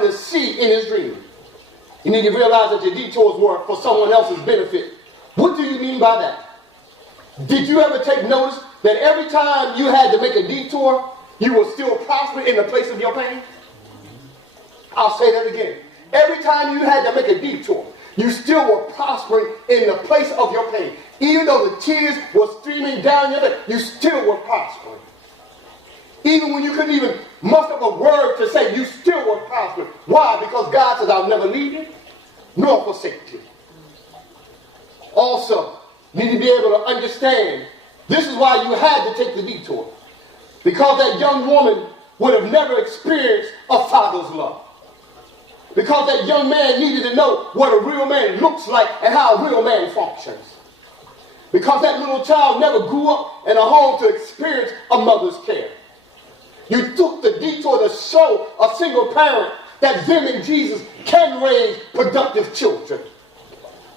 to see in his dream. You need to realize that your detours were for someone else's benefit. What do you mean by that? Did you ever take notice that every time you had to make a detour, you were still prospering in the place of your pain? I'll say that again. Every time you had to make a detour, you still were prospering in the place of your pain. Even though the tears were streaming down your face, you still were prospering. Even when you couldn't even muster up a word to say, you still were prospering. Why? Because God says, I'll never leave you, nor forsake you. Also, you need to be able to understand, this is why you had to take the detour. Because that young woman would have never experienced a father's love. Because that young man needed to know what a real man looks like and how a real man functions. Because that little child never grew up in a home to experience a mother's care. You took the detour to show a single parent that them and Jesus can raise productive children.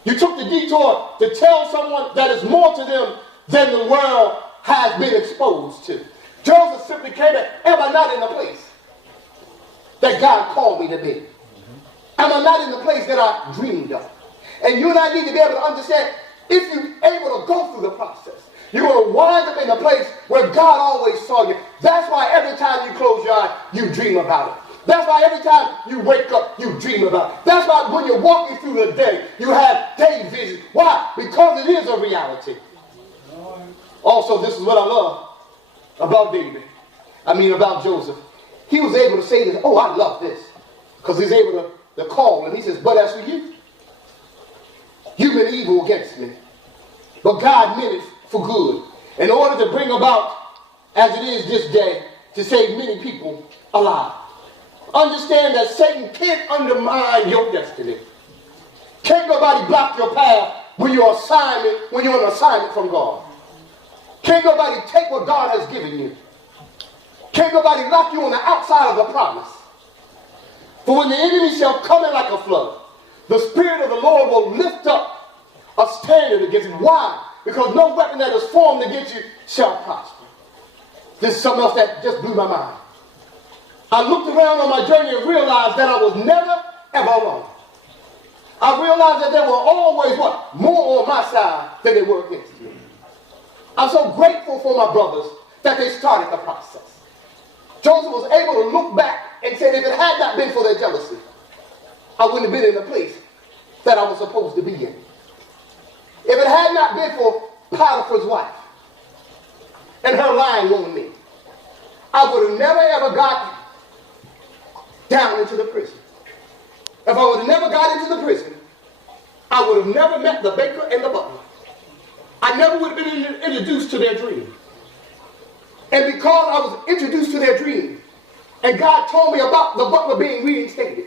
You took the detour to tell someone that is more to them than the world has been exposed to. Joseph simply came in, am I not in the place that God called me to be? Am I not in the place that I dreamed of? And you and I need to be able to understand, if you're able to go through the process, you're going to wind up in a place where God always saw you. That's why every time you close your eyes, you dream about it. That's why every time you wake up, you dream about it. That's why when you're walking through the day, you have day visions. Why? Because it is a reality. Also, this is what I love about David. About Joseph. He was able to say this, oh, I love this. Because he's able to call, and he says, but as for you, you meant evil against me. But God meant it for good, in order to bring about, as it is this day, to save many people alive. Understand that Satan can't undermine your destiny. Can't nobody block your path when you're on assignment from God. Can't nobody take what God has given you. Can't nobody lock you on the outside of the promise. For when the enemy shall come in like a flood, the Spirit of the Lord will lift up a standard against him. Why? Because no weapon that is formed against you shall prosper. This is something else that just blew my mind. I looked around on my journey and realized that I was never, ever alone. I realized that there were always, more on my side than they were against me. I'm so grateful for my brothers that they started the process. Joseph was able to look back and say, if it had not been for their jealousy, I wouldn't have been in the place that I was supposed to be in. If it had not been for Potiphar's wife and her lying on me, I would have never ever got down into the prison. If I would have never got into the prison, I would have never met the baker and the butler. I never would have been introduced to their dream. And because I was introduced to their dream, and God told me about the butler being reinstated,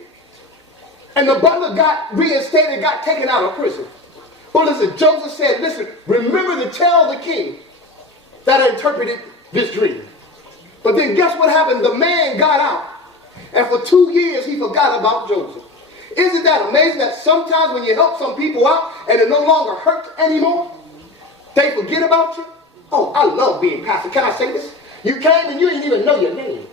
and the butler got reinstated, got taken out of prison. Well, listen, Joseph said, listen, remember to tell the king that I interpreted this dream. But then guess what happened? The man got out. And for 2 years, he forgot about Joseph. Isn't that amazing that sometimes when you help some people out and it no longer hurts anymore, they forget about you? Oh, I love being pastor. Can I say this? You came and you didn't even know your name.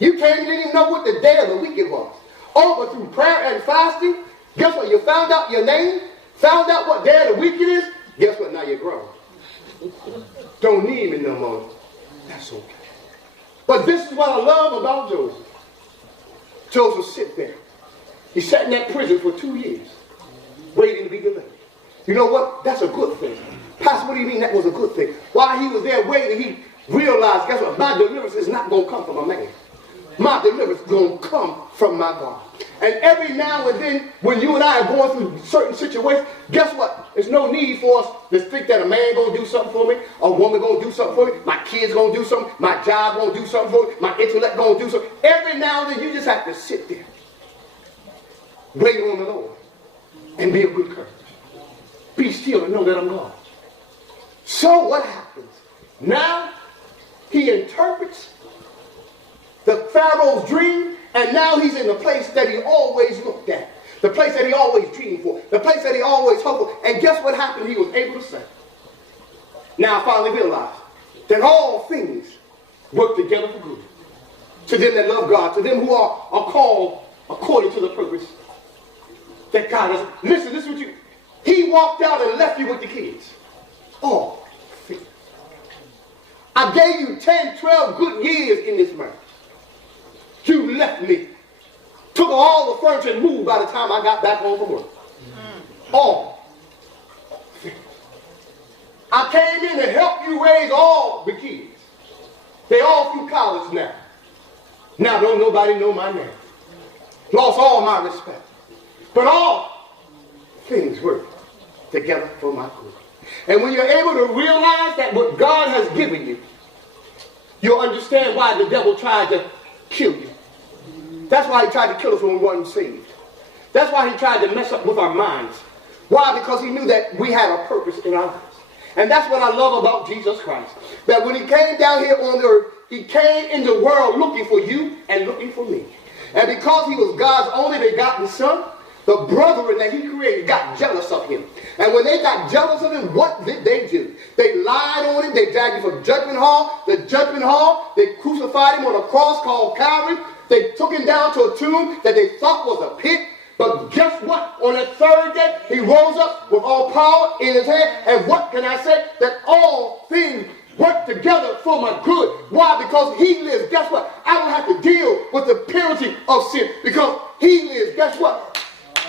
You came and you didn't even know what the day of the week it was. Oh, but through prayer and fasting, guess what? You found out your name, found out what day of the week it is. Guess what? Now you're grown. Don't need me no more. That's okay. But this is what I love about Joseph. Joseph sit there. He sat in that prison for 2 years, waiting to be delivered. You know what? That's a good thing. Pastor, what do you mean that was a good thing? While he was there waiting, he realized, guess what? My deliverance is not going to come from a man. My deliverance is going to come from my God. And every now and then, when you and I are going through certain situations, guess what? There's no need for us to think that a man going to do something for me, a woman going to do something for me, my kids going to do something, my job going to do something for me, my intellect going to do something. Every now and then, you just have to sit there, wait on the Lord, and be of good courage. Be still and know that I'm God. So what happens? Now, he interprets the Pharaoh's dream, and now he's in the place that he always looked at, the place that he always dreamed for, the place that he always hoped for. And guess what happened? He was able to say, now I finally realized that all things work together for good To them that love God, to them who are called according to the purpose that God has. Listen, this is what you. He walked out and left you with the kids. Oh, I gave you 10, 12 good years in this marriage. You left me. Took all the furniture and moved by the time I got back home from work. All. I came in to help you raise all the kids. They all through college now. Now don't nobody know my name. Lost all my respect. But all things work together for my good. And when you're able to realize that what God has given you, you'll understand why the devil tried to kill you. That's why he tried to kill us when we weren't saved. That's why he tried to mess up with our minds. Why? Because he knew that we had a purpose in our lives. And that's what I love about Jesus Christ. That when he came down here on the earth, he came in the world looking for you and looking for me. And because he was God's only begotten son, the brethren that he created got jealous of him. And when they got jealous of him, what did they do? They lied on him. They dragged him from judgment hall. The judgment hall, they crucified him on a cross called Calvary. They took him down to a tomb that they thought was a pit. But guess what? On the third day, he rose up with all power in his hand. And what can I say? That all things work together for my good. Why? Because he lives. Guess what? I don't have to deal with the penalty of sin. Because he lives. Guess what?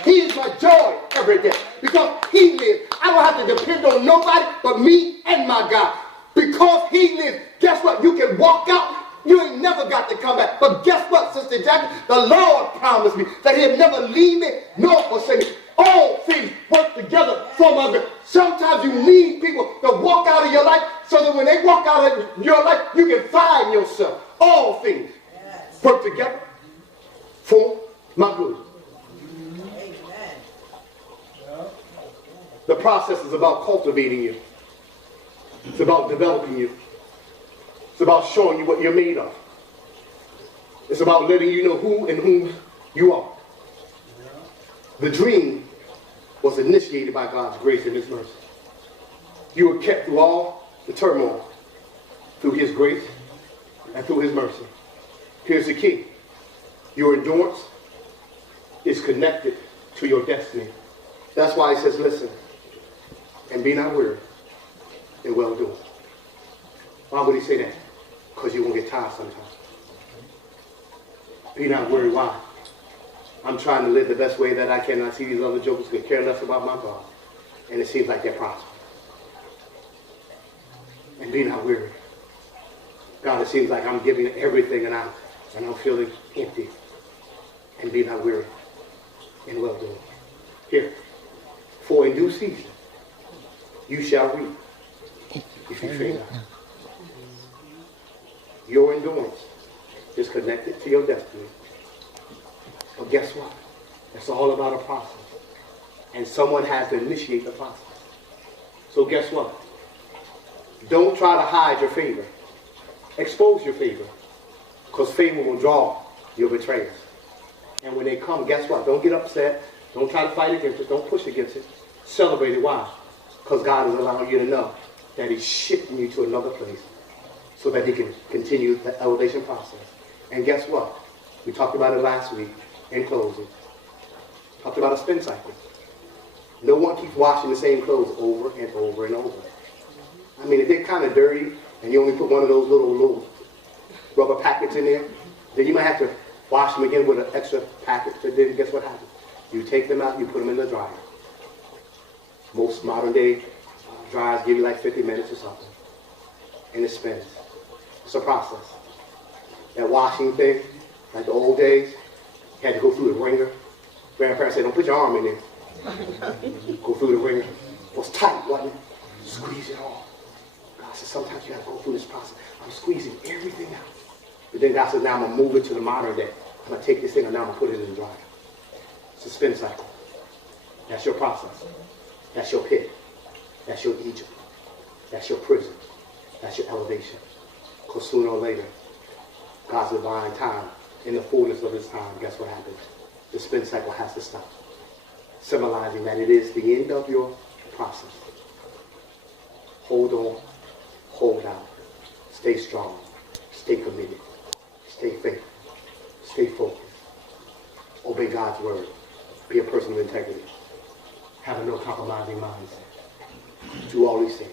He is my joy every day. Because he lives. I don't have to depend on nobody but me and my God. Because he lives. Guess what? You can walk out. You ain't never got to come back. But guess what, Sister Jackie? The Lord promised me that he'll never leave me nor forsake me. All things work together for my good. Sometimes you need people to walk out of your life so that when they walk out of your life, you can find yourself. All things work together for my good. Amen. The process is about cultivating you. It's about developing you. It's about showing you what you're made of. It's about letting you know who and whom you are. The dream was initiated by God's grace and his mercy. You were kept through all the turmoil, through his grace and through his mercy. Here's the key. Your endurance is connected to your destiny. That's why he says, listen, and be not weary in well-doing. Why would he say that? Because you won't get tired sometimes. Be not worried. Why? I'm trying to live the best way that I can. I see these other jokers that care less about my God. And it seems like they're prospering. And be not weary. God, it seems like I'm giving everything and I'm feeling empty. And be not weary in well-doing. Here. For in due season you shall reap if you fail not. Your endurance is connected to your destiny. But guess what? It's all about a process. And someone has to initiate the process. So guess what? Don't try to hide your favor. Expose your favor. Because favor will draw your betrayers. And when they come, guess what? Don't get upset. Don't try to fight against it. Don't push against it. Celebrate it. Why? Because God is allowing you to know that he's shifting you to another place so that he can continue the elevation process. And guess what? We talked about it last week in closing. Talked about a spin cycle. No one keeps washing the same clothes over and over and over. I mean, if they're kind of dirty and you only put one of those little rubber packets in there, then you might have to wash them again with an extra packet. But then guess what happens? You take them out, you put them in the dryer. Most modern day dryers give you like 50 minutes or something. And it spins. It's a process. That washing thing, like the old days, you had to go through the wringer. Grandparents said, don't put your arm in there. Go through the wringer. It was tight, wasn't it? Squeeze it off. God said, sometimes you got to go through this process. I'm squeezing everything out. But then God said, now I'm going to move it to the modern day. I'm going to take this thing and now I'm going to put it in the dryer. It's a spin cycle. That's your process. That's your pit. That's your Egypt. That's your prison. That's your elevation. Because sooner or later, God's divine time, in the fullness of his time, guess what happens? The spin cycle has to stop. Symbolizing that it is the end of your process. Hold on. Hold out. Stay strong. Stay committed. Stay faithful. Stay focused. Obey God's word. Be a person of integrity. Have a no compromising mindset. Do all these things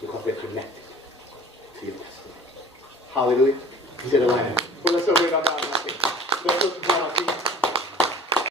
because they're connected to your destiny. Hallelujah. To the land. Well, let's celebrate our God. Let's celebrate our feet.